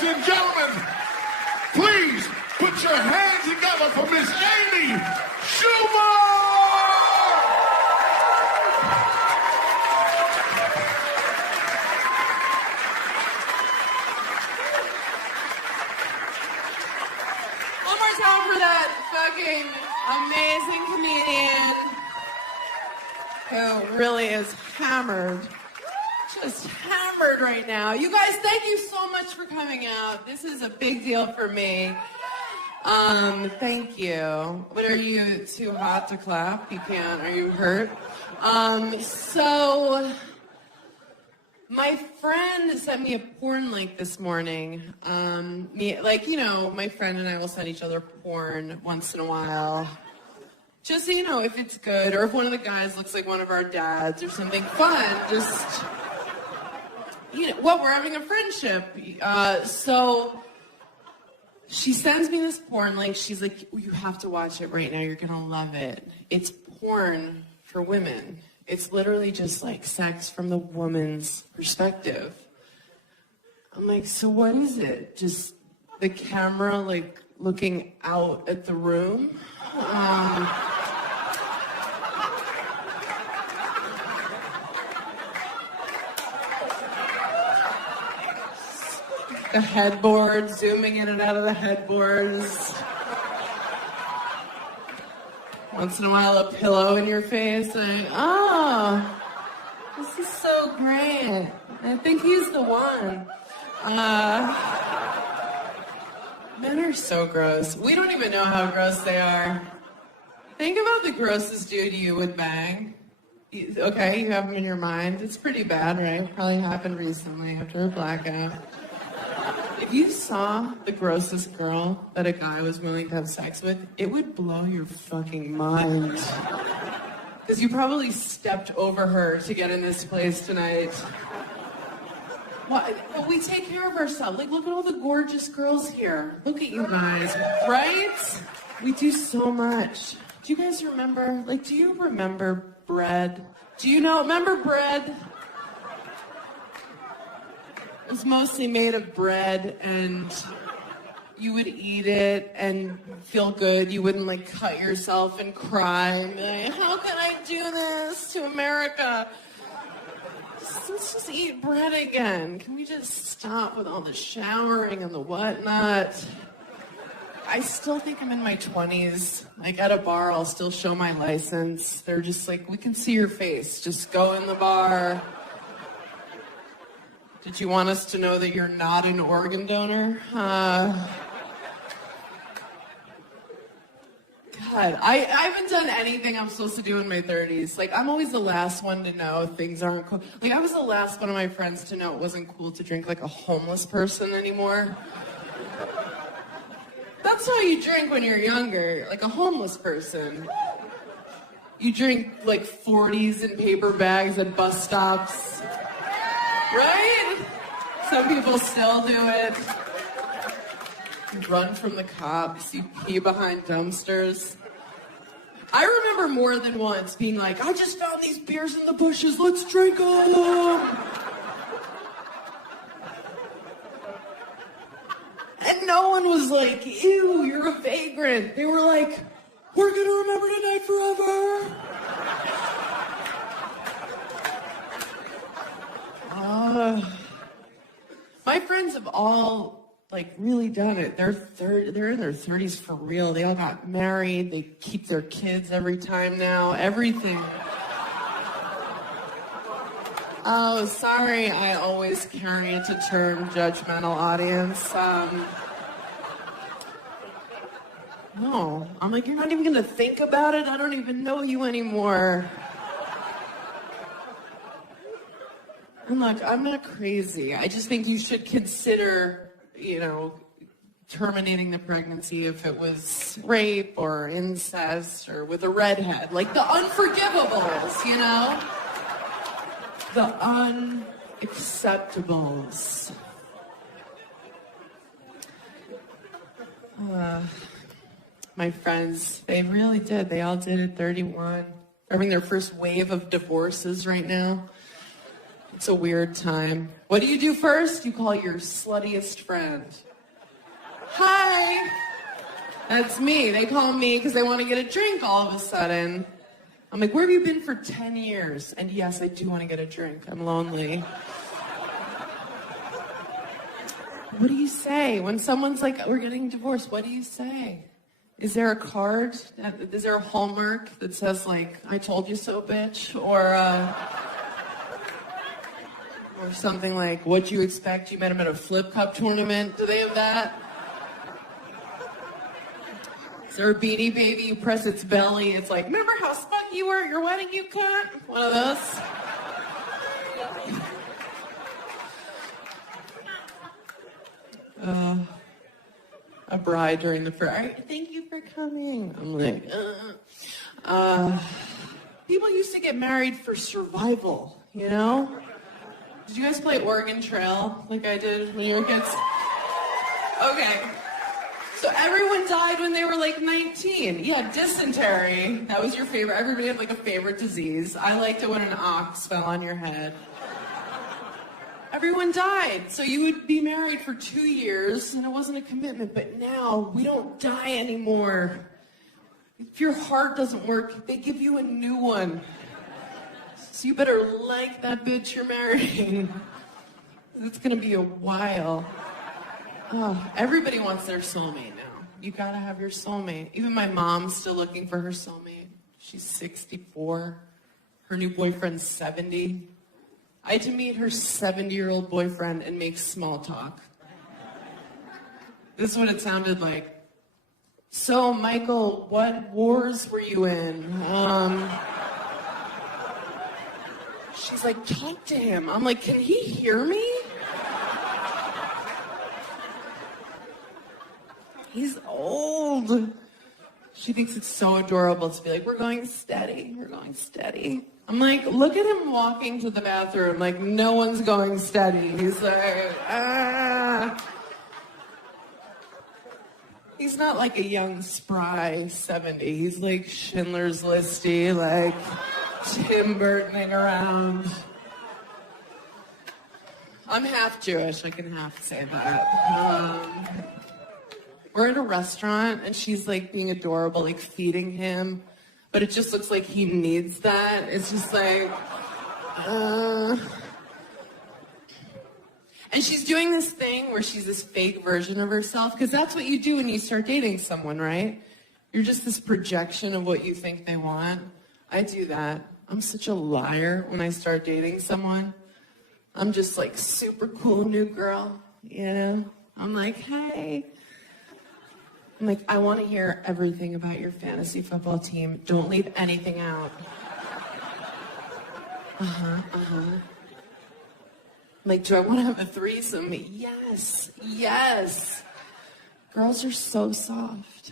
Ladies and gentlemen, please put your hands together for Miss Amy Schumer! One more time for that fucking amazing comedian who really is hammered. Just hammered right now. You guys, thank you so much for coming out. This is a big deal for me. Thank you. What, are you too hot to clap? You can't. Are you hurt? So my friend sent me a porn link this morning. My friend and I will send each other porn once in a while. Just so you know if it's good, or if one of the guys looks like one of our dads or something fun, just, we're having a friendship. So she sends me this porn link. She's like, you have to watch it right now. You're going to love it. It's porn for women. It's literally just like sex from the woman's perspective. I'm like, so what is it? Just the camera like looking out at the room? The headboard, zooming in and out of the headboards. Once in a while, a pillow in your face. Like, this is so great. I think he's the one. Men are so gross. We don't even know how gross they are. Think about the grossest dude you would bang. Okay, you have him in your mind. It's pretty bad, right? Probably happened recently after a blackout. If you saw the grossest girl that a guy was willing to have sex with, it would blow your fucking mind. Because you probably stepped over her to get in this place tonight. What? Well, we take care of ourselves. Like, look at all the gorgeous girls here. Look at you guys, right? We do so much. Do you guys remember, do you remember bread? Remember bread? It was mostly made of bread, and you would eat it and feel good. You wouldn't, cut yourself and cry and be like, how can I do this to America? Let's just eat bread again. Can we just stop with all the showering and the whatnot? I still think I'm in my 20s. At a bar, I'll still show my license. They're just like, we can see your face. Just go in the bar. Did you want us to know that you're not an organ donor? God, I haven't done anything I'm supposed to do in my 30s. I'm always the last one to know things aren't cool. I was the last one of my friends to know it wasn't cool to drink like a homeless person anymore. That's how you drink when you're younger, like a homeless person. You drink 40s in paper bags at bus stops. Right? Some people still do it. You run from the cops, you pee behind dumpsters. I remember more than once being like, I just found these beers in the bushes, let's drink them. And no one was like, ew, you're a vagrant. They were like, we're gonna remember tonight forever. My friends have all really done it. They're in their 30s for real. They all got married. They keep their kids every time now. Everything. Oh, sorry. I always carry it to term judgmental audience. No, I'm like, you're not even gonna think about it. I don't even know you anymore. And look, I'm not crazy. I just think you should consider, terminating the pregnancy if it was rape or incest or with a redhead. Like the unforgivables, The unacceptables. My friends, they really did. They all did at 31. They're having their first wave of divorces right now. It's a weird time. What do you do first? You call your sluttiest friend. Hi. That's me. They call me because they want to get a drink all of a sudden. I'm like, where have you been for 10 years? And yes, I do want to get a drink. I'm lonely. What do you say when someone's like, we're getting divorced? What do you say? Is there a card? Is there a hallmark that says, like, I told you so, bitch? Or something like, what'd you expect? You met him at a flip cup tournament? Do they have that? Is there a Beanie Baby? You press its belly. It's like, remember how spunky you were at your wedding, you cunt? One of those. A bride during the prayer. Thank you for coming. I'm like, people used to get married for survival, you know? Did you guys play Oregon Trail like I did when you were kids? Okay. So everyone died when they were like 19. Yeah, dysentery. That was your favorite. Everybody had like a favorite disease. I liked it when an ox fell on your head. Everyone died. So you would be married for 2 years and it wasn't a commitment. But now we don't die anymore. If your heart doesn't work, they give you a new one. So you better like that bitch you're marrying. It's gonna be a while. Oh, everybody wants their soulmate now. You gotta have your soulmate. Even my mom's still looking for her soulmate. She's 64. Her new boyfriend's 70. I had to meet her 70-year-old boyfriend and make small talk. This is what it sounded like. So, Michael, what wars were you in? She's like, talk to him. I'm like, can he hear me? He's old. She thinks it's so adorable to be like, we're going steady. We're going steady. I'm like, look at him walking to the bathroom. Like, no one's going steady. He's like, ah. He's not like a young, spry 70. He's like Schindler's Listy, like Tim Burtoning around. I'm half Jewish. I can half say that. We're in a restaurant, and she's like being adorable, like feeding him. But it just looks like he needs that. It's just like, And she's doing this thing where she's this fake version of herself, because that's what you do when you start dating someone, right? You're just this projection of what you think they want. I do that. I'm such a liar when I start dating someone. I'm just like super cool new girl, you know? I'm like, hey. I'm like, I want to hear everything about your fantasy football team. Don't leave anything out. I'm like, do I want to have a threesome? Yes, yes. Girls are so soft.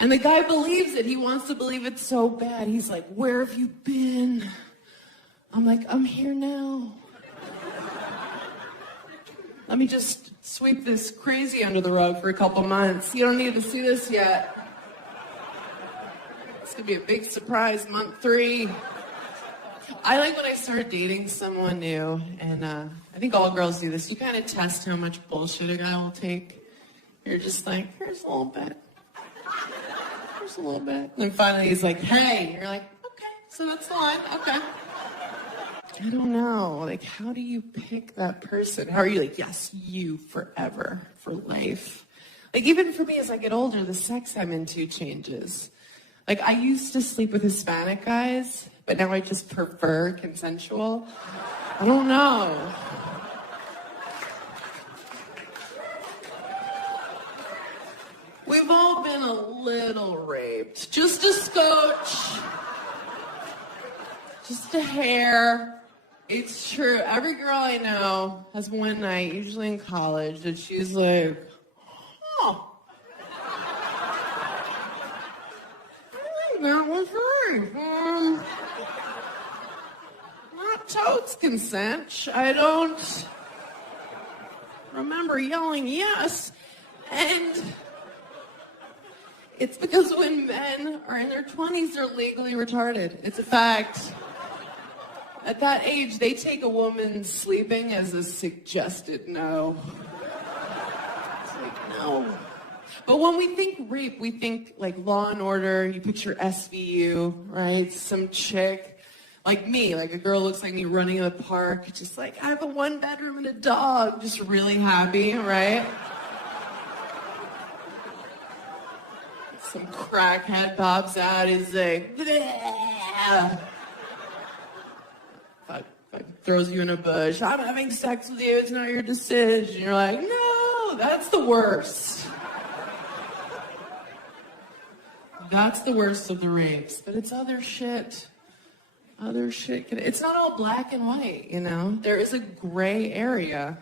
And the guy believes it. He wants to believe it so bad. He's like, where have you been? I'm like, I'm here now. Let me just sweep this crazy under the rug for a couple months. You don't need to see this yet. It's gonna be a big surprise, month 3. I like when I start dating someone new, and I think all girls do this. You kind of test how much bullshit a guy will take. You're just like, here's a little bit. Here's a little bit. And finally he's like, hey. You're like, okay, so that's the line, okay. I don't know. Like, how do you pick that person? How are you like, yes, you forever, for life? Like, even for me, as I get older, the sex I'm into changes. Like, I used to sleep with Hispanic guys, but now I just prefer consensual. I don't know. We've all been a little raped. Just a scotch. Just a hair. It's true. Every girl I know has one night, usually in college, that she's like, oh. I think that was right. Not totes consent. I don't remember yelling yes. And it's because when men are in their 20s, they're legally retarded. It's a fact. At that age, they take a woman sleeping as a suggested no. It's like, no. But when we think rape, we think like Law and Order, you picture SVU, right? Some chick, like me, like a girl looks like me running in the park, just like, I have a 1-bedroom and a dog, just really happy, right? Some crackhead pops out, he's like, bleh. Throws you in a bush. I'm having sex with you. It's not your decision. You're like, no, that's the worst. That's the worst of the rapes. But it's other shit. Other shit. It's not all black and white, you know? There is a gray area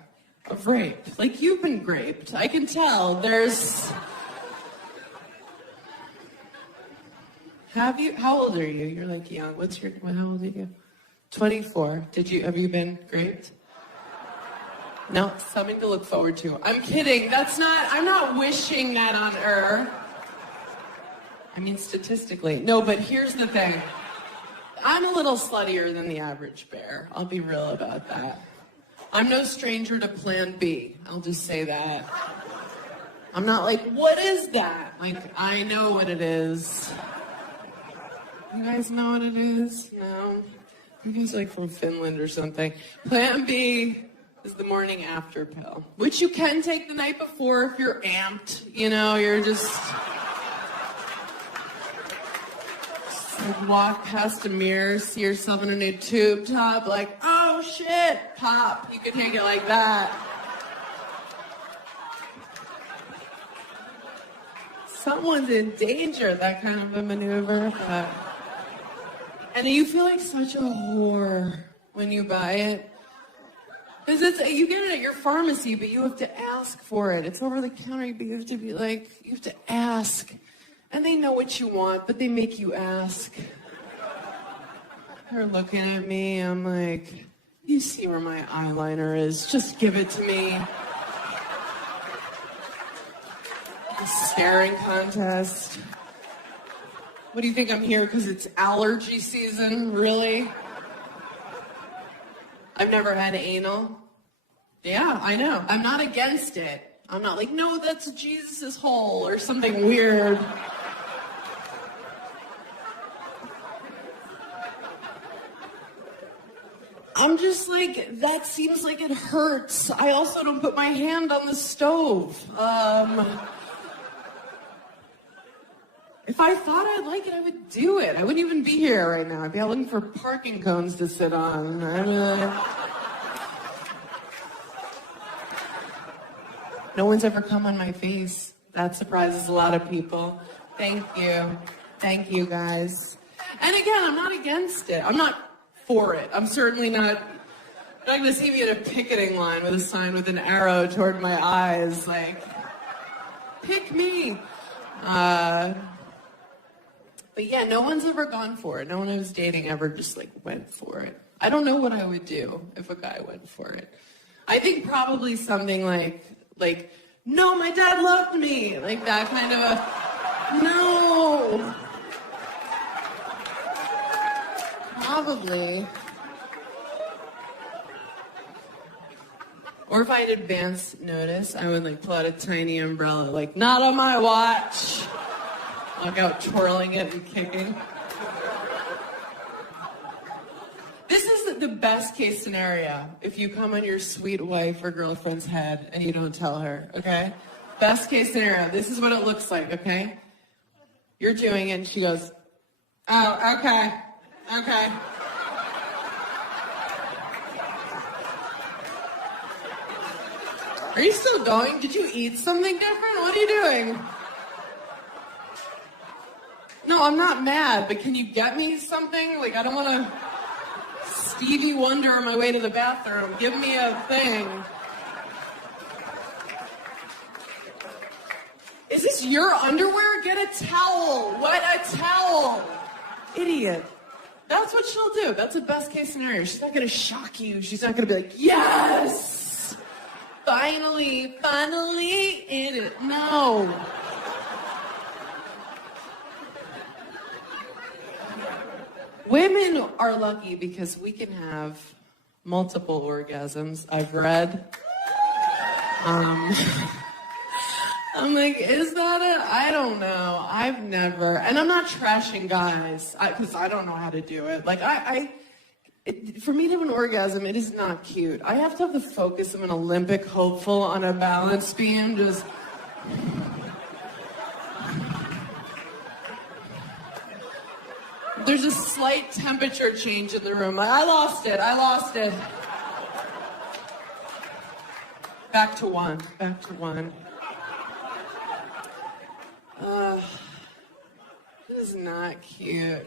of rape. Like, you've been raped. I can tell. There's... Have you? How old are you? You're like young. How old are you? 24. Have you been raped? No, something to look forward to. I'm kidding. I'm not wishing that on her. I mean, statistically. No, but here's the thing. I'm a little sluttier than the average bear. I'll be real about that. I'm no stranger to Plan B. I'll just say that. I'm not like, what is that? Like, I know what it is. You guys know what it is? No? You guys like from Finland or something. Plan B is the morning after pill, which you can take the night before if you're amped. You know, you're just like walk past a mirror, see yourself in a new tube top, like, oh shit, pop. You can take it like that. Someone's in danger, that kind of a maneuver. And you feel like such a whore when you buy it. Because you get it at your pharmacy, but you have to ask for it. It's over the counter, but you have to be like, you have to ask. And they know what you want, but they make you ask. They're looking at me, I'm like, you see where my eyeliner is, just give it to me. A staring contest. What do you think I'm here because it's allergy season? Really? I've never had anal. Yeah, I know. I'm not against it. I'm not like, no, that's Jesus' hole or something weird. I'm just like, that seems like it hurts. I also don't put my hand on the stove. If I thought I'd like it, I would do it. I wouldn't even be here right now. I'd be out looking for parking cones to sit on. No one's ever come on my face. That surprises a lot of people. Thank you. Thank you, guys. And again, I'm not against it. I'm not for it. I'm certainly not... You're not going to see me at a picketing line with a sign with an arrow toward my eyes, like, pick me. But yeah, no one's ever gone for it. No one I was dating ever just like went for it. I don't know what I would do if a guy went for it. I think probably something like, no, my dad loved me. Like that kind of a, no. Probably. Or if I had advance notice, I would like pull out a tiny umbrella, like, not on my watch. Walk out twirling it and kicking. This is the best case scenario if you come on your sweet wife or girlfriend's head and you don't tell her, okay? Best case scenario, this is what it looks like, okay? You're doing it and she goes, oh, okay, okay. Are you still going? Did you eat something different? What are you doing? No, I'm not mad, but can you get me something? Like, I don't want to Stevie Wonder on my way to the bathroom. Give me a thing. Is this your underwear? Get a towel. What a towel. Idiot. That's what she'll do. That's the best case scenario. She's not going to shock you. She's not going to be like, yes! Finally in it. No. Women are lucky because we can have multiple orgasms. I've read. I'm like, is that it? I don't know. I've never, and I'm not trashing guys because I don't know how to do it. Like for me to have an orgasm, it is not cute. I have to have the focus of an Olympic hopeful on a balance beam. Just. There's a slight temperature change in the room. Like, I lost it. Back to one. It is not cute.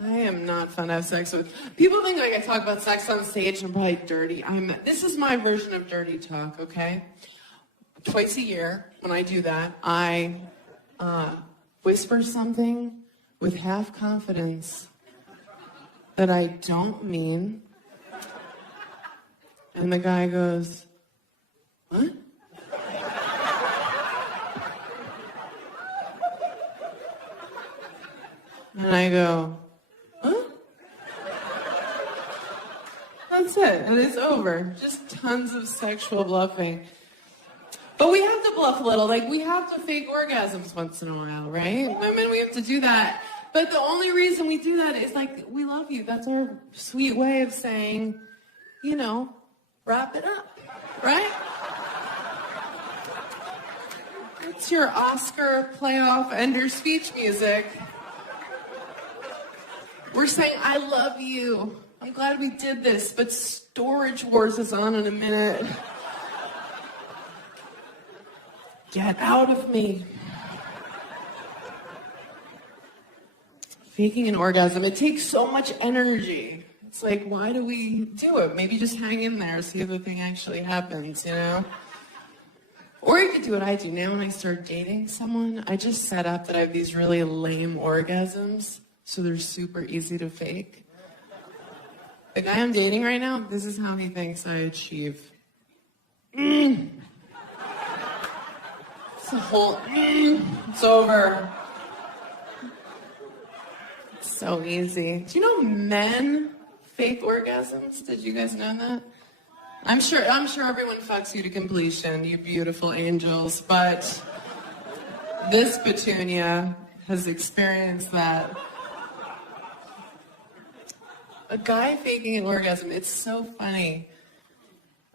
I am not fun to have sex with. People think like I talk about sex on stage and I'm probably dirty. This is my version of dirty talk, okay? Twice a year, when I do that, I whisper something with half confidence that I don't mean. And the guy goes, what? And I go, huh? That's it, and it's over. Just tons of sexual bluffing. But we have to bluff a little. Like, we have to fake orgasms once in a while, right? I mean, we have to do that. But the only reason we do that is, like, we love you. That's our sweet way of saying, you know, wrap it up, right? It's your Oscar playoff ender speech music. We're saying, I love you. I'm glad we did this, but Storage Wars is on in a minute. Get out of me. Faking an orgasm, it takes so much energy. It's like, why do we do it? Maybe just hang in there, see if the thing actually happens, you know? Or you could do what I do now when I start dating someone. I just set up that I have these really lame orgasms, so they're super easy to fake. The guy I'm dating right now, this is how he thinks I achieve. It's a whole, it's over. It's so easy. Do you know men fake orgasms? Did you guys know that? I'm sure everyone fucks you to completion, you beautiful angels, but this Petunia has experienced that. A guy faking an orgasm, it's so funny.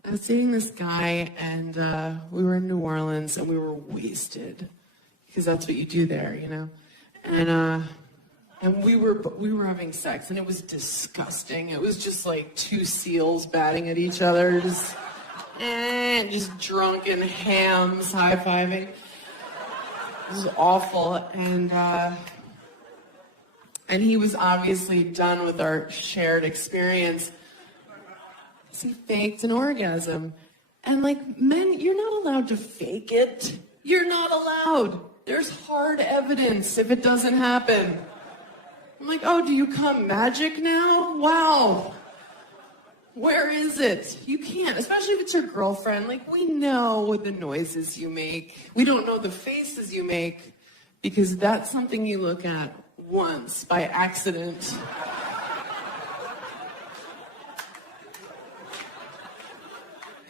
I was dating this guy, and we were in New Orleans, and we were wasted, because that's what you do there, you know. And we were having sex, and it was disgusting. It was just like two seals batting at each other, just drunken hams high-fiving. It was awful, and he was obviously done with our shared experience. So he faked an orgasm. And like, men, you're not allowed to fake it. You're not allowed. There's hard evidence if it doesn't happen. I'm like, oh, do you come magic now? Wow. Where is it? You can't, especially if it's your girlfriend. Like, we know the noises you make. We don't know the faces you make because that's something you look at once by accident.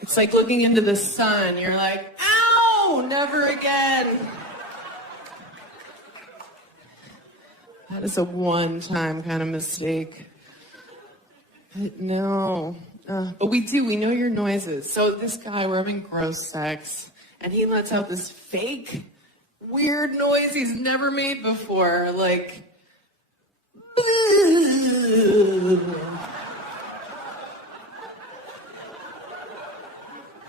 It's like looking into the sun. You're like, ow, never again. That is a one-time kind of mistake. But no. But we know your noises. So this guy, we're having gross sex, and he lets out this fake, weird noise he's never made before. Like,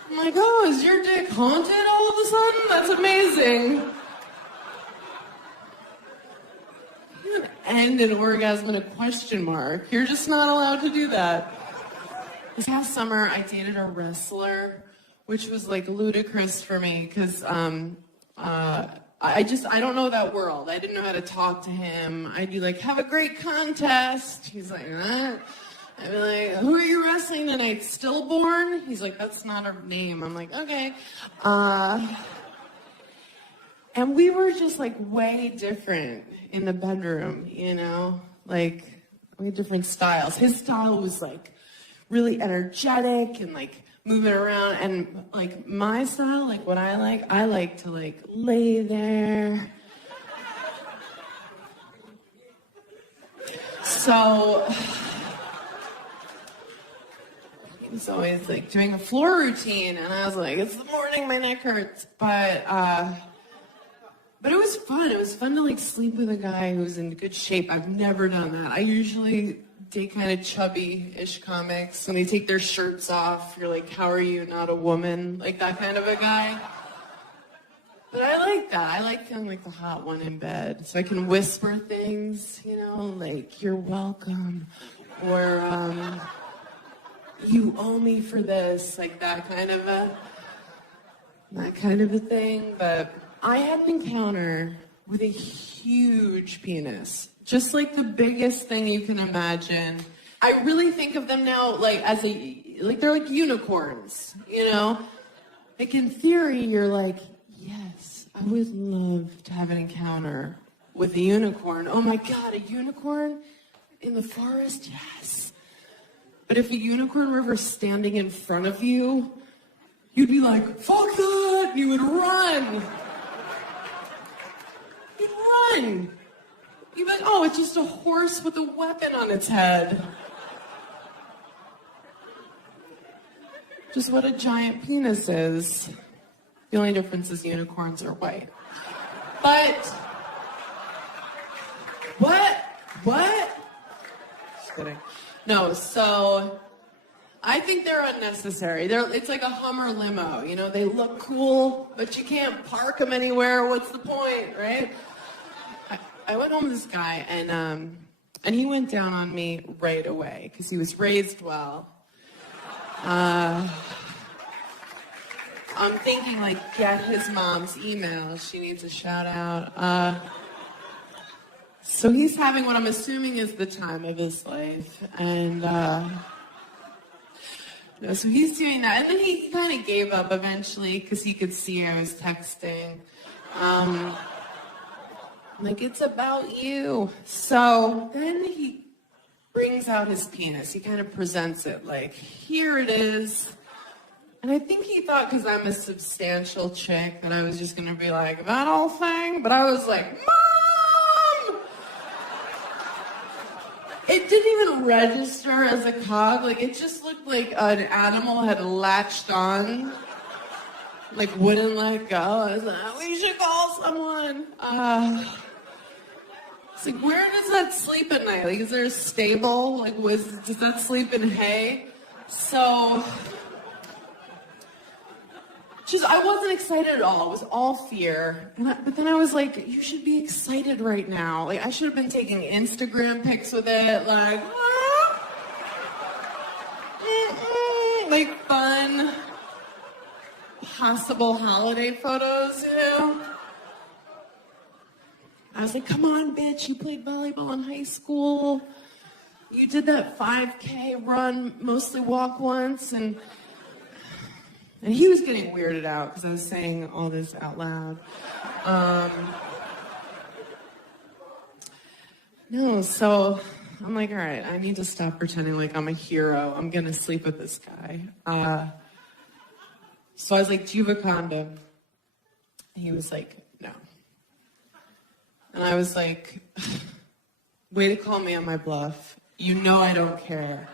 I'm like, oh, is your dick haunted all of a sudden? That's amazing. You can end an orgasm in a question mark. You're just not allowed to do that. This past summer, I dated a wrestler, which was like ludicrous for me because I don't know that world. I didn't know how to talk to him. I'd be like, have a great contest. He's like, that. I'd be like, who are you wrestling tonight? Stillborn? He's like, that's not her name. I'm like, okay. And we were just like way different in the bedroom, you know? Like, we had different styles. His style was like really energetic and like moving around, and like my style, like what I like to like lay there. So he was always like doing a floor routine, and I was like, it's the morning, my neck hurts. But it was fun. It was fun to like sleep with a guy who's in good shape. I've never done that. I usually date kind of chubby-ish comics. When they take their shirts off, you're like, how are you not a woman? Like that kind of a guy. But I like that. I like feeling like the hot one in bed. So I can whisper things, you know, like, you're welcome. Or, you owe me for this. Like that kind of a thing. But I had an encounter with a huge penis. Just like the biggest thing you can imagine. I really think of them now like they're like unicorns, you know? Like in theory, you're like, yes, I would love to have an encounter with a unicorn. Oh my God, a unicorn in the forest? Yes. But if a unicorn were ever standing in front of you, you'd be like, fuck that, and you would run. You'd run. You'd be like, oh, it's just a horse with a weapon on its head. Just what a giant penis is. The only difference is unicorns are white. But, what? Just kidding. No, so I think they're unnecessary. It's like a Hummer limo, you know? They look cool, but you can't park them anywhere. What's the point, right? I went home with this guy, and he went down on me right away because he was raised well. I'm thinking, like, get his mom's email. She needs a shout out. So he's having what I'm assuming is the time of his life, and so he's doing that, and then he kind of gave up eventually because he could see I was texting. Like, it's about you. So then he brings out his penis. He kind of presents it like, here it is. And I think he thought because I'm a substantial chick that I was just going to be like, that whole thing. But I was like, Mom! It didn't even register as a cog. Like, it just looked like an animal had latched on. Like, wouldn't let go. I was like, we should call someone. It's like, where does that sleep at night? Like, is there a stable? Like, does that sleep in hay? So, I wasn't excited at all. It was all fear. But then I was like, you should be excited right now. Like, I should have been taking Instagram pics with it. Like, like fun, possible holiday photos, you know? I was like, come on, bitch, you played volleyball in high school. You did that 5K run, mostly walk once, and he was getting weirded out because I was saying all this out loud. No, so I'm like, all right, I need to stop pretending like I'm a hero. I'm going to sleep with this guy. So I was like, do you have a condom? And he was like, no. And I was like, way to call me on my bluff. You know I don't care.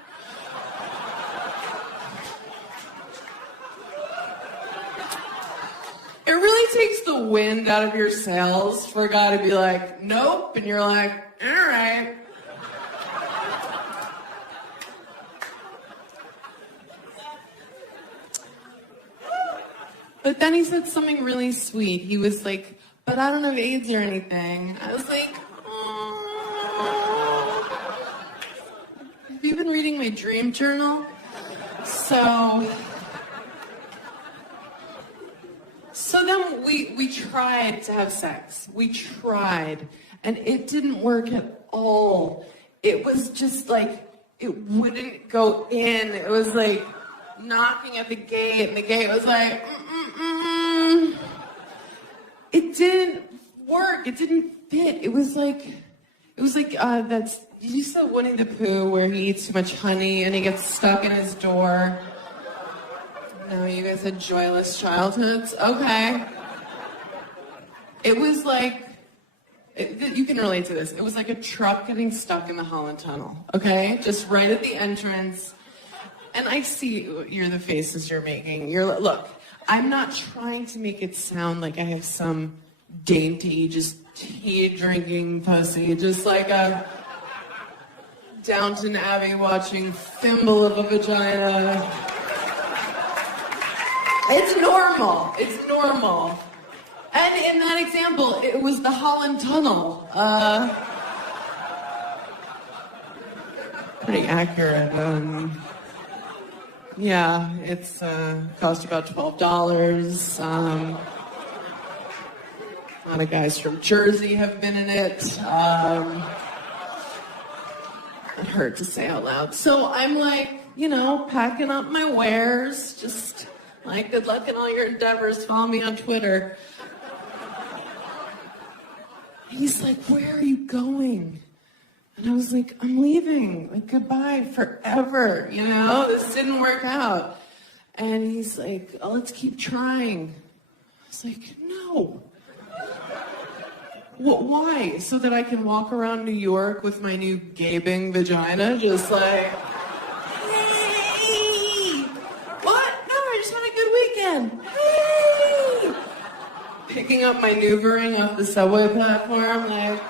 It really takes the wind out of your sails for a guy to be like, nope, and you're like, all right. But then he said something really sweet. He was like, but I don't have AIDS or anything. I was like, oh. Have you been reading my dream journal? So then we tried to have sex. We tried. And it didn't work at all. It was just like, it wouldn't go in. It was like knocking at the gate, and the gate was like, It didn't work. It didn't fit. It was like that's Did you see Winnie the Pooh where he eats too much honey and he gets stuck in his door? No, you guys had joyless childhoods? Okay. It was like, you can relate to this. It was like a truck getting stuck in the Holland Tunnel, okay? Just right at the entrance. And I see the faces you're making. Look, I'm not trying to make it sound like I have some dainty, just tea-drinking pussy, just like a Downton Abbey watching thimble of a vagina. It's normal. It's normal. And in that example, it was the Holland Tunnel. Pretty accurate. Yeah, it's cost about $12. A lot of guys from Jersey have been in it. It hurt to say out loud. So I'm like, packing up my wares. Just like, good luck in all your endeavors. Follow me on Twitter. He's like, where are you going? And I was like, I'm leaving. Like, goodbye forever. This didn't work out. And he's like, oh, let's keep trying. I was like, no. Why? So that I can walk around New York with my new gaping vagina, just like, hey! What? No, I just had a good weekend. Hey! Picking up my Noovering off the subway platform, like,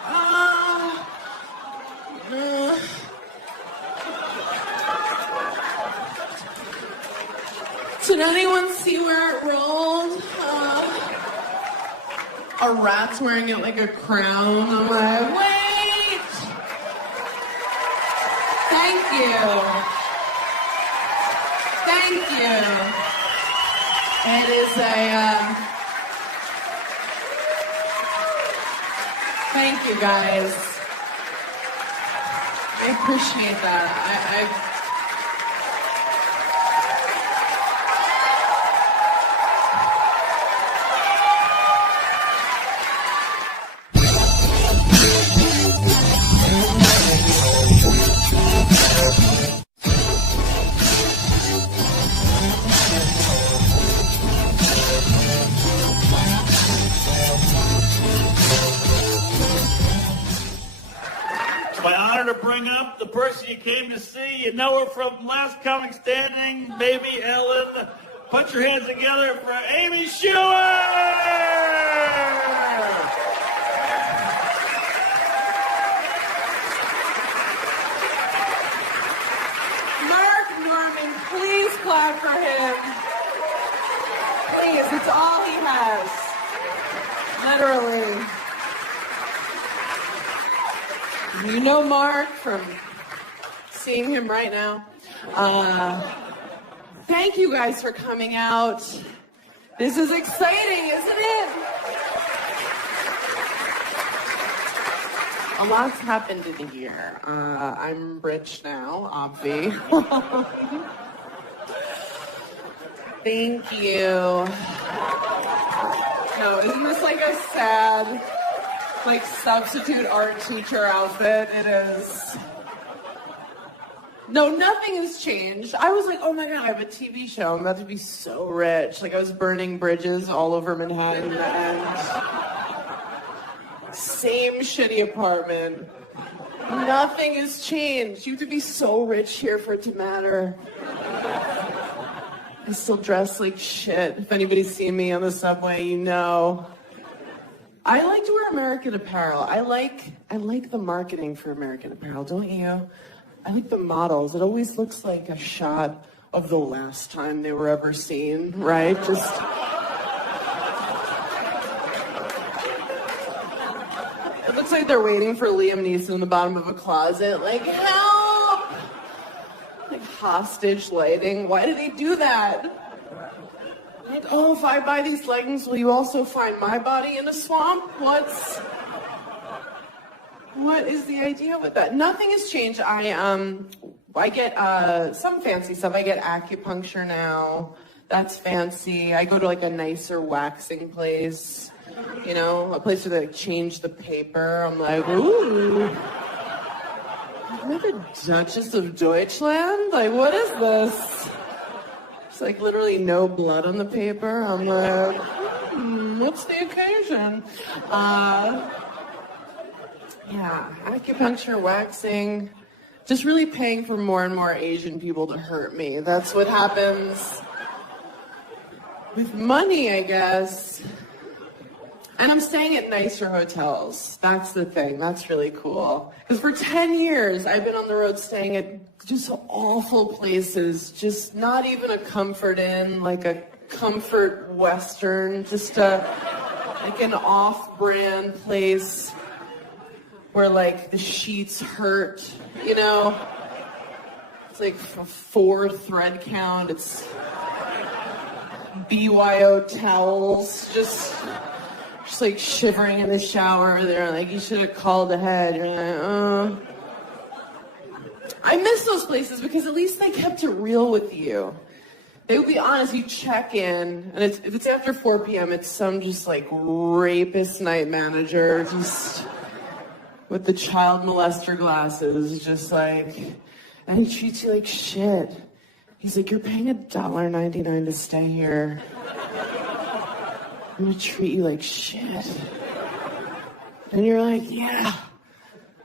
Did anyone see where it rolled? A rat's wearing it like a crown. I'm like, wait! Thank you. Thank you. It is thank you, guys. I appreciate that. To bring up the person you came to see. You know her from Last Comic Standing, Baby Ellen. Put your hands together for Amy Schumer! Mark Norman, please clap for him. Please, it's all he has. Literally. You know Mark from seeing him right now. Thank you guys for coming out. This is exciting, isn't it? A lot's happened in a year. I'm rich now, obvi. Thank you. No, isn't this like a sad, like, substitute art teacher outfit? It is. No, nothing has changed. I was like, oh my God, I have a TV show. I'm about to be so rich. Like, I was burning bridges all over Manhattan and same shitty apartment. Nothing has changed. You have to be so rich here for it to matter. I still dress like shit. If anybody's seen me on the subway, you know. I like to wear American Apparel. I like the marketing for American Apparel, don't you? I like the models. It always looks like a shot of the last time they were ever seen, right? Just it looks like they're waiting for Liam Neeson in the bottom of a closet, like, help! Like hostage lighting. Why did he do that? Like, oh, if I buy these leggings, will you also find my body in a swamp? What is the idea with that? Nothing has changed. I get some fancy stuff. I get acupuncture now. That's fancy. I go to like a nicer waxing place, a place where they like, change the paper. I'm like, ooh. Am I the Duchess of Deutschland? Like, what is this? It's like literally no blood on the paper. I'm like, what's the occasion? Yeah, acupuncture, waxing, just really paying for more and more Asian people to hurt me. That's what happens with money, I guess. And I'm staying at nicer hotels. That's the thing. That's really cool. Because for 10 years, I've been on the road staying at just awful places. Just not even a Comfort Inn, like a Comfort Western, just like an off-brand place where like the sheets hurt, you know? It's like a 4 thread count. It's BYO towels, just like shivering in the shower. They're like, you should have called ahead. You're like, I miss those places because at least they kept it real with you. They would be honest. You check in, and if it's after 4 p.m., it's some just like rapist night manager, just with the child molester glasses, just like, and he treats you like shit. He's like, you're paying $1.99 to stay here. I'm gonna treat you like shit. And you're like, yeah,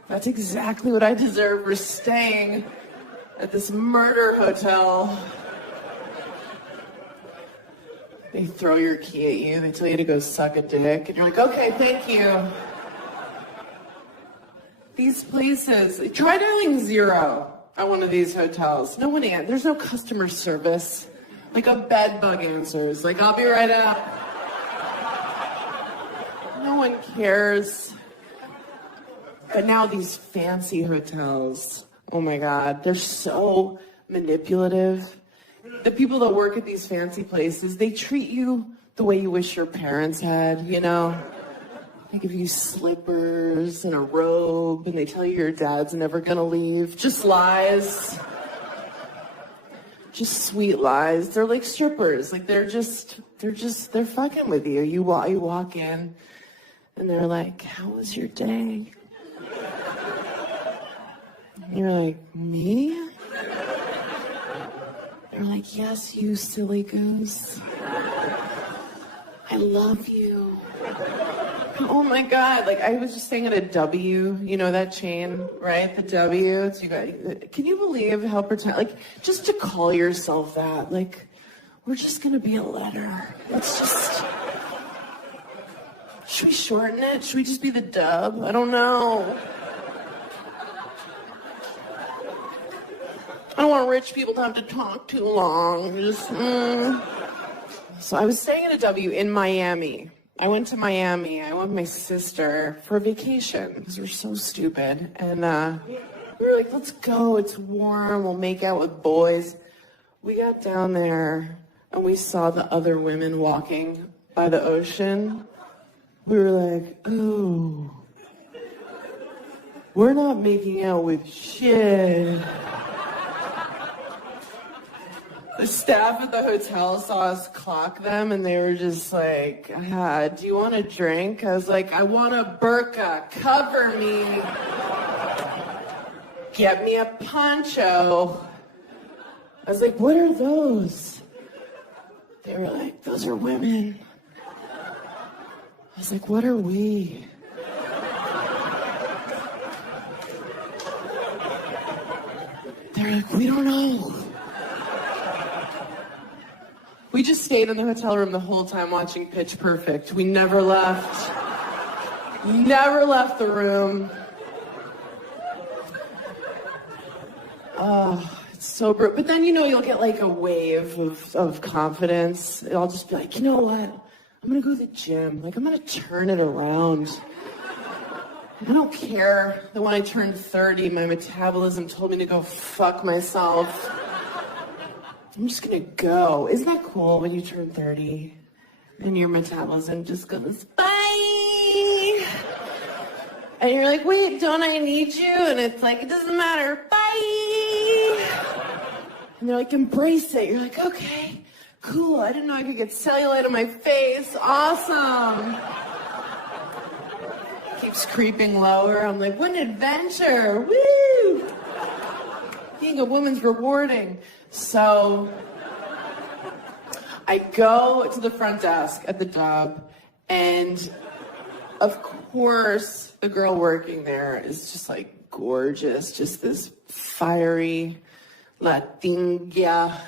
that's exactly what I deserve for staying at this murder hotel. They throw your key at you, they tell you to go suck a dick, and you're like, okay, thank you. These places, try dialing 0 at one of these hotels. No one there's no customer service. Like a bed bug answers, like, I'll be right up. No one cares. But now these fancy hotels, oh my God, they're so manipulative. The people that work at these fancy places, they treat you the way you wish your parents had, you know? They give you slippers and a robe, and they tell you your dad's never gonna leave. Just lies. Just sweet lies. They're like strippers. Like they're fucking with you. You walk in, and they're like, how was your day? And you're like, me? They're like, yes, you silly goose. I love you. Oh my God, like I was just staying at a W, you know that chain, right? The W. It's you guys, can you believe how like just to call yourself that, like we're just gonna be a letter. It's just, should we shorten it? Should we just be the Dub? I don't know. I don't want rich people to have to talk too long. Just, So I was staying at a W in Miami. I went to Miami. I went with my sister for a vacation because we're so stupid. And we were like, let's go. It's warm. We'll make out with boys. We got down there and we saw the other women walking by the ocean. We were like, oh, we're not making out with shit. The staff at the hotel saw us clock them, and they were just like, do you want a drink? I was like, I want a burqa. Cover me. Get me a poncho. I was like, what are those? They were like, those are women. I was like, what are we? They're like, we don't know. We just stayed in the hotel room the whole time watching Pitch Perfect. We never left. Never left the room. Oh, it's so brutal. But then, you'll get like a wave of confidence. I'll just be like, you know what? I'm going to go to the gym. Like, I'm going to turn it around. I don't care that when I turned 30, my metabolism told me to go fuck myself. I'm just gonna go. Isn't that cool when you turn 30 and your metabolism just goes, bye? And you're like, wait, don't I need you? And it's like, it doesn't matter, bye. And they're like, embrace it. You're like, okay, cool. I didn't know I could get cellulite on my face. Awesome. Keeps creeping lower. I'm like, what an adventure. Woo! being a woman's rewarding. So I go to the front desk at the job, and of course, the girl working there is just like gorgeous, just this fiery Latina,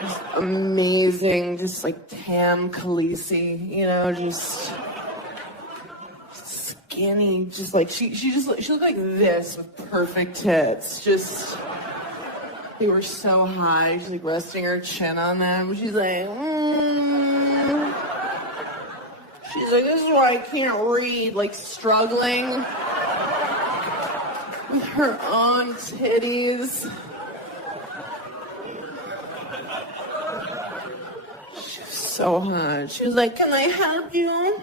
just amazing, just like tan Khaleesi, you know, just skinny, just like she looked like this with perfect tits, just. They were so high. She's like resting her chin on them. She's like, She's like, this is why I can't read. Like struggling with her own titties. She was so hot. She was like, can I help you?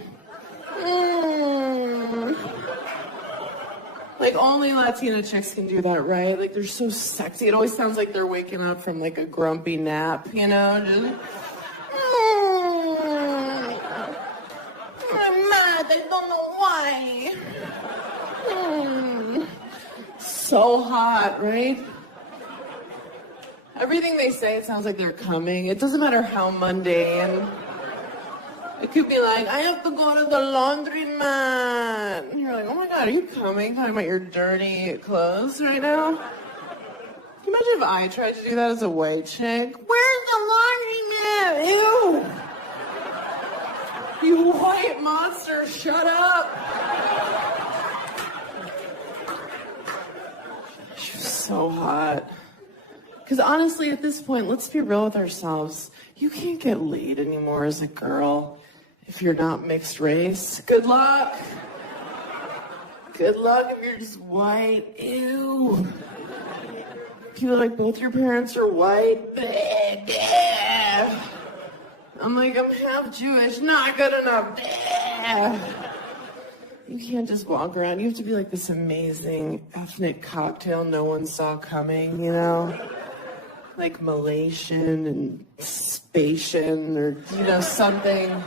Like, only Latina chicks can do that, right? Like, they're so sexy. It always sounds like they're waking up from, like, a grumpy nap, you know? Just, I'm mad. I don't know why. So hot, right? Everything they say, it sounds like they're coming. It doesn't matter how mundane. It could be like, I have to go to the laundromat. And you're like, oh my God, are you coming? Talking about your dirty clothes right now? Can you imagine if I tried to do that as a white chick? Where's the laundromat? Ew! You white monster, shut up! She was so hot. Because honestly, at this point, let's be real with ourselves. You can't get laid anymore as a girl if you're not mixed race. Good luck. Good luck if you're just white. Ew. People are like, both your parents are white. I'm like, I'm half Jewish. Not good enough. You can't just walk around. You have to be like this amazing ethnic cocktail no one saw coming, you know? Like Malaysian and Spatian or, you know, something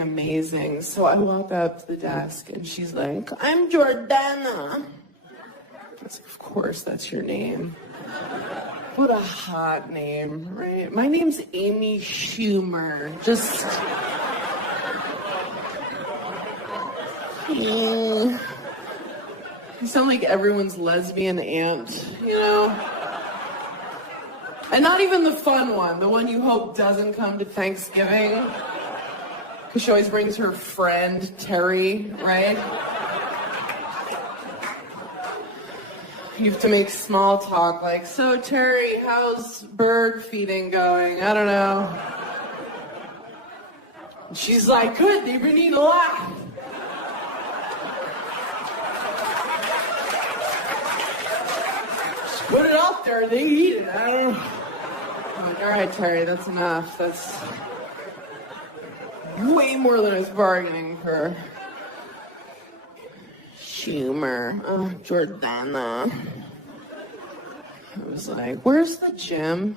amazing. So I walk up to the desk and she's like, I'm Jordana. I was like, of course, that's your name. What a hot name, right? My name's Amy Schumer. Just... You sound like everyone's lesbian aunt, you know? And not even the fun one, the one you hope doesn't come to Thanksgiving. Because she always brings her friend, Terry, right? You have to make small talk like, so Terry, how's bird feeding going? I don't know. And she's like, good, they've been eating a lot. Just put it out there, they eat it, I don't know. I'm like, all right, Terry, that's enough. That's way more than I was bargaining for. Schumer. Oh, Jordana. I was like, where's the gym?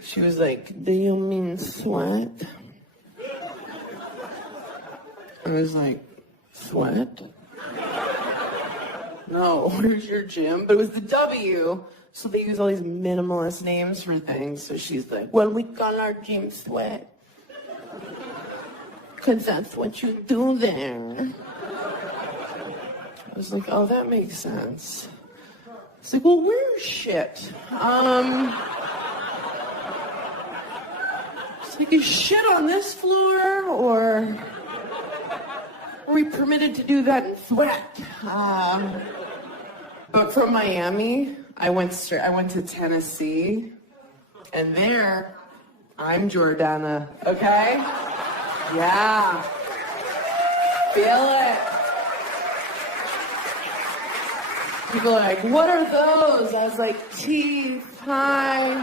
She was like, do you mean sweat? I was like, sweat? No, where's your gym? But it was the W. So they use all these minimalist names for things. So she's like, well, we call our gym Sweat. Because that's what you do there. I was like, oh, that makes sense. It's like, well, where's shit? It's like, is shit on this floor, or are we permitted to do that in Sweat? But from Miami, I went to Tennessee, and there, I'm Jordana, okay? Yeah. Feel it. People are like, what are those? I was like, teeth, hi.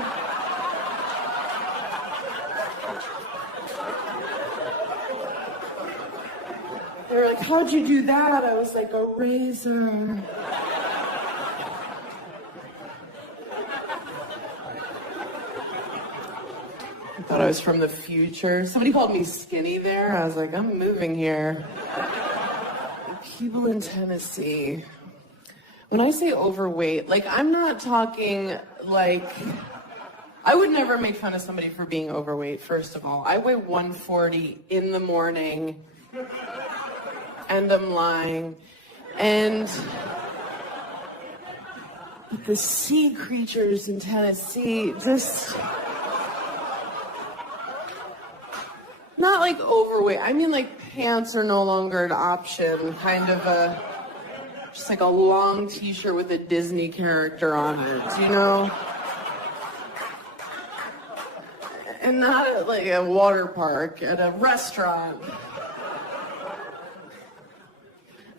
They were like, how'd you do that? I was like, a razor. I thought I was from the future. Somebody called me skinny there. I was like, I'm moving here. People in Tennessee. When I say overweight, like, I'm not talking, like, I would never make fun of somebody for being overweight, first of all. I weigh 140 in the morning, and I'm lying. And the sea creatures in Tennessee just... Not like overweight. I mean, like, pants are no longer an option. Kind of just like a long t-shirt with a Disney character on it, you know? And not at like a water park, at a restaurant.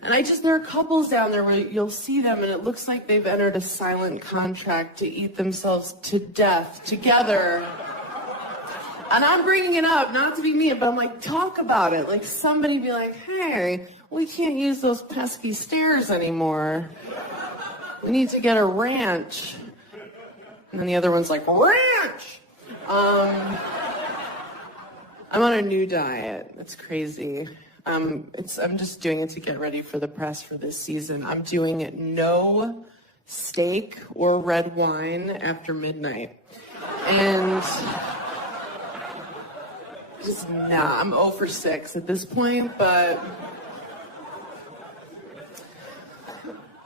And there are couples down there where you'll see them and it looks like they've entered a silent contract to eat themselves to death together. And I'm bringing it up, not to be mean, but I'm like, talk about it. Like, somebody be like, hey, we can't use those pesky stairs anymore. We need to get a ranch. And then the other one's like, ranch! I'm on a new diet. It's crazy. I'm just doing it to get ready for the press for this season. I'm doing no steak or red wine after midnight. And... I'm 0 for 6 at this point, but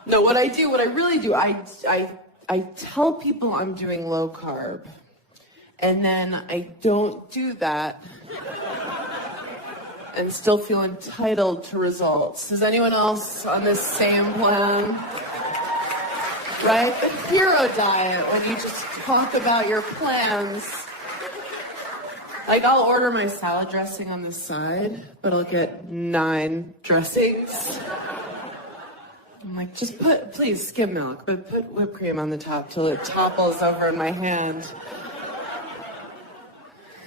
no, what I really do, I tell people I'm doing low carb, and then I don't do that and still feel entitled to results. Is anyone else on this same plan? Right? The hero diet, when you just talk about your plans. Like, I'll order my salad dressing on the side, but I'll get 9 dressings. I'm like, just please, skim milk, but put whipped cream on the top till it topples over in my hand.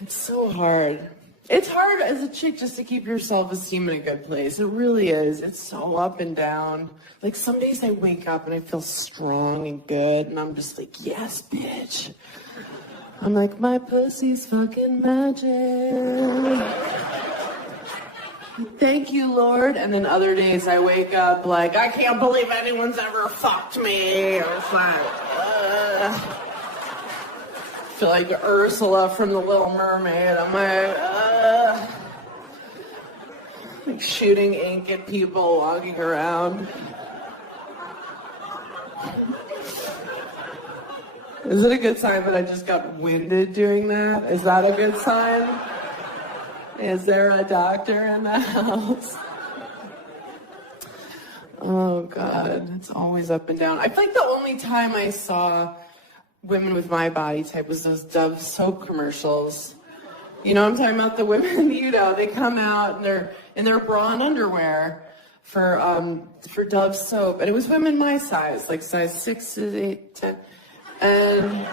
It's so hard. It's hard as a chick just to keep your self-esteem in a good place. It really is. It's so up and down. Like, some days I wake up and I feel strong and good, and I'm just like, yes, bitch. I'm like, my pussy's fucking magic. Thank you, Lord. And then other days I wake up like, I can't believe anyone's ever fucked me. Or I feel like Ursula from The Little Mermaid. I'm like shooting ink at people walking around. Is it a good sign that I just got winded doing that? Is that a good sign? Is there a doctor in the house? Oh, God. It's always up and down. I feel like the only time I saw women with my body type was those Dove soap commercials. You know what I'm talking about? The women, you know, they come out and they're in their bra and underwear for Dove soap. And it was women my size, like size 6 to 8, 10. And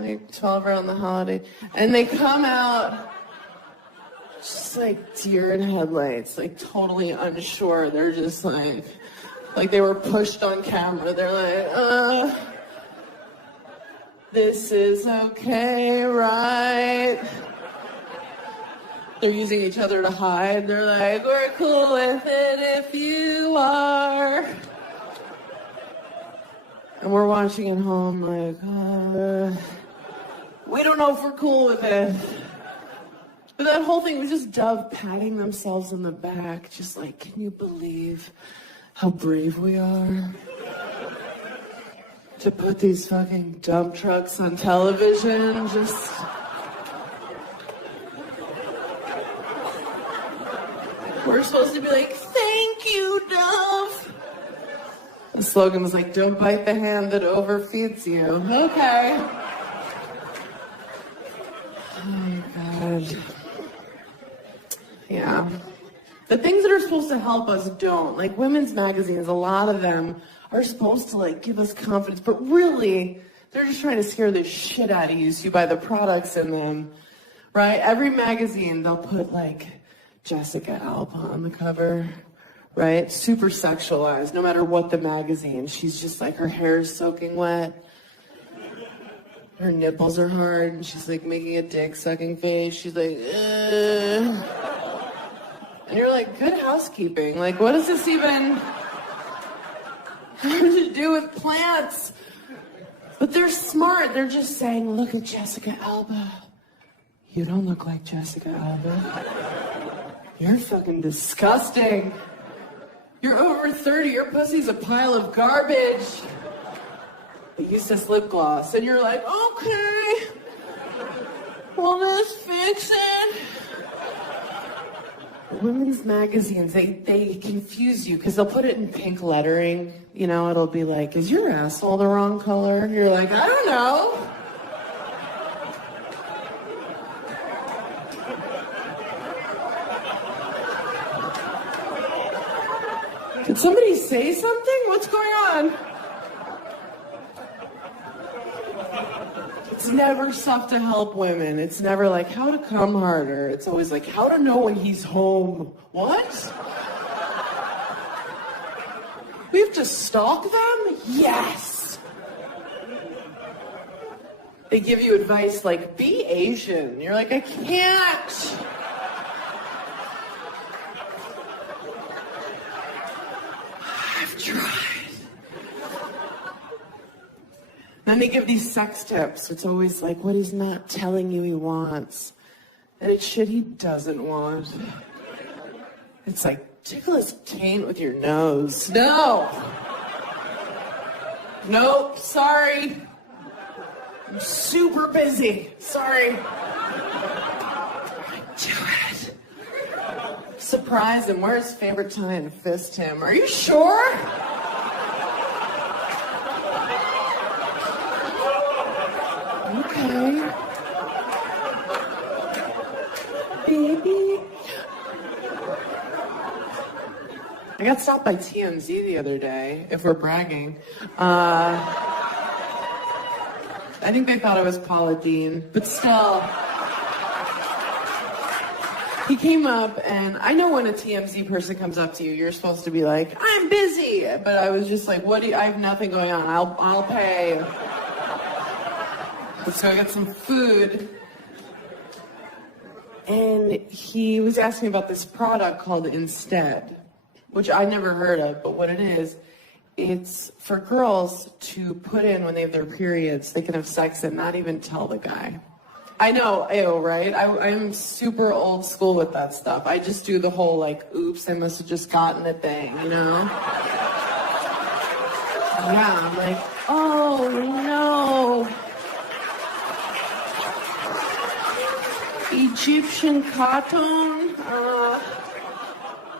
like 12 around the holiday, and they come out just like deer in headlights, like totally unsure. They're just like they were pushed on camera. They're like, this is okay, right? They're using each other to hide. They're like, we're cool with it if you are. And we're watching at home like, we don't know if we're cool with it. But that whole thing was just Dove patting themselves on the back, just like, can you believe how brave we are? To put these fucking dump trucks on television, just... We're supposed to be like, thank you, Dove. The slogan was like, don't bite the hand that overfeeds you. Okay. Oh, God. Yeah. The things that are supposed to help us don't. Like women's magazines, a lot of them are supposed to like give us confidence, but really, they're just trying to scare the shit out of you so you buy the products in them, right? Every magazine, they'll put like Jessica Alba on the cover. Right? Super sexualized, no matter what the magazine. She's just like, her hair's soaking wet. Her nipples are hard, and she's like making a dick-sucking face. She's like, ugh. And you're like, good housekeeping. Like, what does this even having to do with plants. But they're smart. They're just saying, look at Jessica Alba. You don't look like Jessica Alba. You're fucking disgusting. You're over 30. Your pussy's a pile of garbage. But use this lip gloss. And you're like, okay. Well, let's fix it. Women's magazines, they confuse you because they'll put it in pink lettering. You know, it'll be like, is your asshole the wrong color? And you're like, I don't know. Did somebody say something? What's going on? It's never stuff to help women. It's never like how to come harder. It's always like how to know when he's home. What? We have to stalk them? Yes. They give you advice like, be Asian. You're like, I can't. I've tried. Then they give these sex tips. It's always like what he's not telling you he wants. And it's shit he doesn't want. It's like, tickle his taint with your nose. No! Nope, sorry. I'm super busy. Sorry. Do it. Surprise him. Where's his favorite time? Fist him. Are you sure? Okay. Baby. I got stopped by TMZ the other day, if we're bragging. I think they thought I was Paula Dean, but still. He came up, and I know when a TMZ person comes up to you, you're supposed to be like, I'm busy. But I was just like, I have nothing going on. I'll pay. So I got some food. And he was asking about this product called Instead, which I never heard of, but what it is, it's for girls to put in when they have their periods. They can have sex and not even tell the guy. I know, ew, right? I'm super old school with that stuff. I just do the whole, like, oops, I must have just gotten a thing, you know? Yeah, I'm like, oh, no. Egyptian cotton?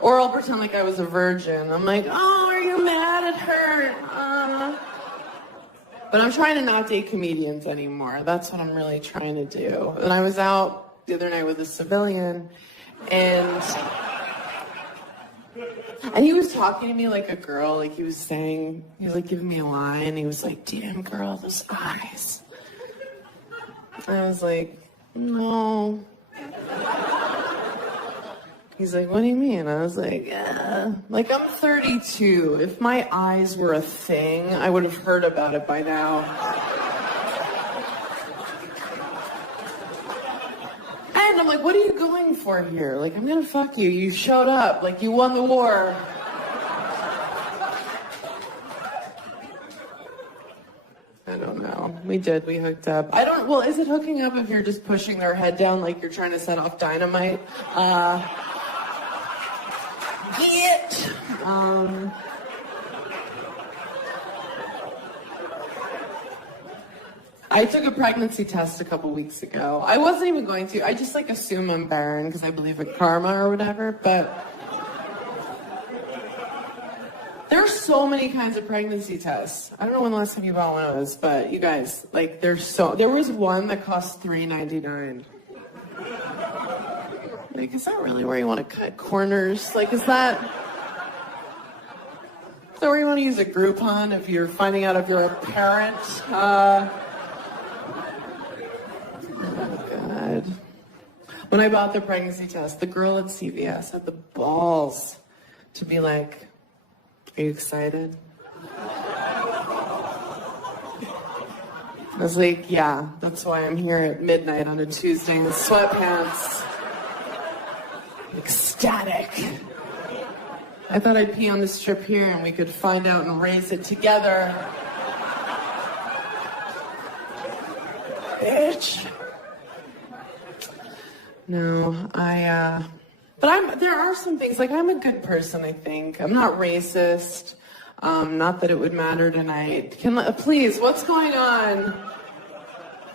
Or I'll pretend like I was a virgin. I'm like, oh, are you mad at her? But I'm trying to not date comedians anymore. That's what I'm really trying to do. And I was out the other night with a civilian, and he was talking to me like a girl. Like he was like giving me a line. He was like, damn girl, those eyes. I was like, no. He's like, what do you mean? I was like, yeah. Like, I'm 32. If my eyes were a thing, I would have heard about it by now. And I'm like, what are you going for here? Like, I'm gonna fuck you. You showed up. Like, you won the war. I don't know. We hooked up. Well, is it hooking up if you're just pushing their head down like you're trying to set off dynamite? I took a pregnancy test a couple weeks ago. I wasn't even going to. I just like assume I'm barren because I believe in karma or whatever, but there are so many kinds of pregnancy tests. I don't know when the last time you bought one of those, but you guys, like, there was one that cost $3.99. Like, is that really where you want to cut corners? Like, is that where you want to use a Groupon if you're finding out if you're a parent? Oh, God. When I bought the pregnancy test, the girl at CVS had the balls to be like, are you excited? I was like, yeah, that's why I'm here at midnight on a Tuesday in sweatpants. Ecstatic. I thought I'd pee on this trip here and we could find out and raise it together. Bitch. No, but there are some things, like I'm a good person, I think. I'm not racist. Not that it would matter tonight. Please, what's going on?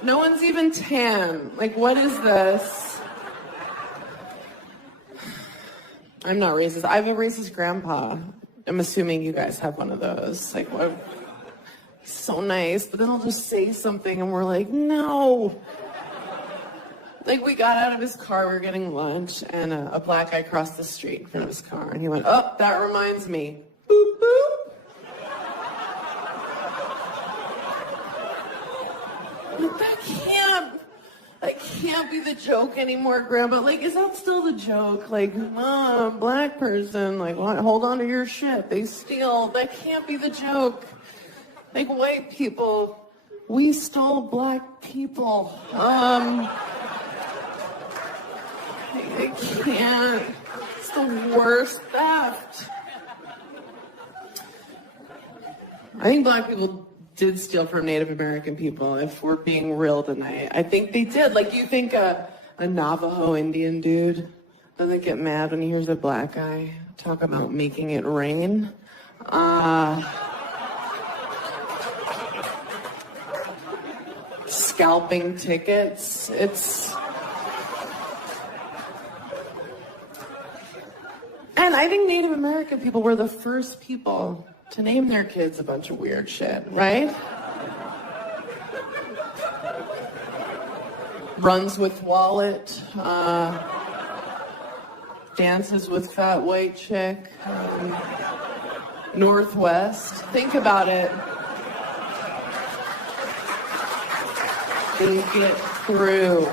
No one's even tan. Like, what is this? I'm not racist. I have a racist grandpa. I'm assuming you guys have one of those. Like, what? He's so nice, but then he'll just say something and we're like, no. Like, we got out of his car, we were getting lunch, and a black guy crossed the street in front of his car, and he went, oh, that reminds me. Boop, boop. Like, that can't be the joke anymore, Grandma. Like, is that still the joke? Like, Mom, black person, like, what? Hold on to your shit. They steal. That can't be the joke. Like, white people, we stole black people. I can't. It's the worst theft. I think black people did steal from Native American people, if we're being real tonight. I think they did. Like, you think a Navajo Indian dude doesn't get mad when he hears a black guy talk about making it rain? Scalping tickets. And I think Native American people were the first people to name their kids a bunch of weird shit, right? Runs with wallet, dances with fat white chick, Northwest. Think about it. Think it through.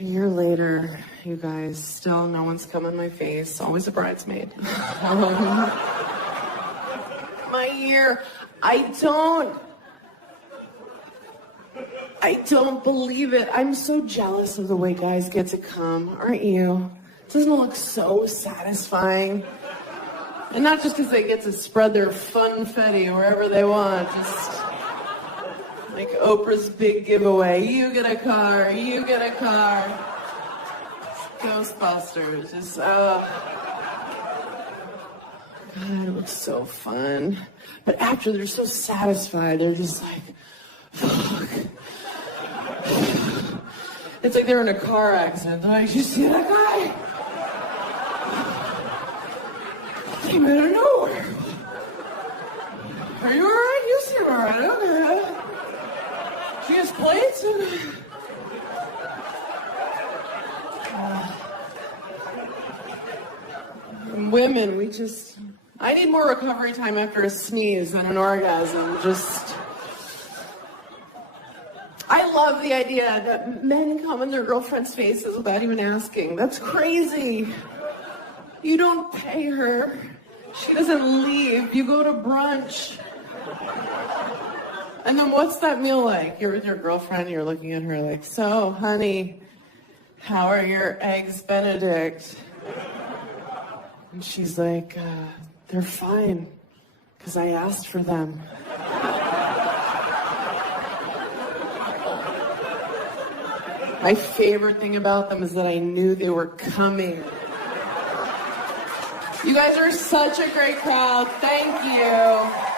A year later, you guys, still no one's come in my face. Always a bridesmaid. My year. I don't believe it. I'm so jealous of the way guys get to come, aren't you? Doesn't it look so satisfying? And not just because they get to spread their funfetti wherever they want, just like Oprah's big giveaway. You get a car, you get a car. Ghostbusters, just, God, it looks so fun. But after they're so satisfied, they're just like, fuck. It's like they're in a car accident. They're like, you see that guy? Came out of nowhere. Are you alright? You seem alright, okay. She has plates and women, I need more recovery time after a sneeze than an orgasm. I love the idea that men come in their girlfriends' faces without even asking. That's crazy. You don't pay her. She doesn't leave. You go to brunch. And then what's that meal like? You're with your girlfriend, you're looking at her like, so, honey, how are your eggs Benedict? And she's like, they're fine, because I asked for them. My favorite thing about them is that I knew they were coming. You guys are such a great crowd. Thank you.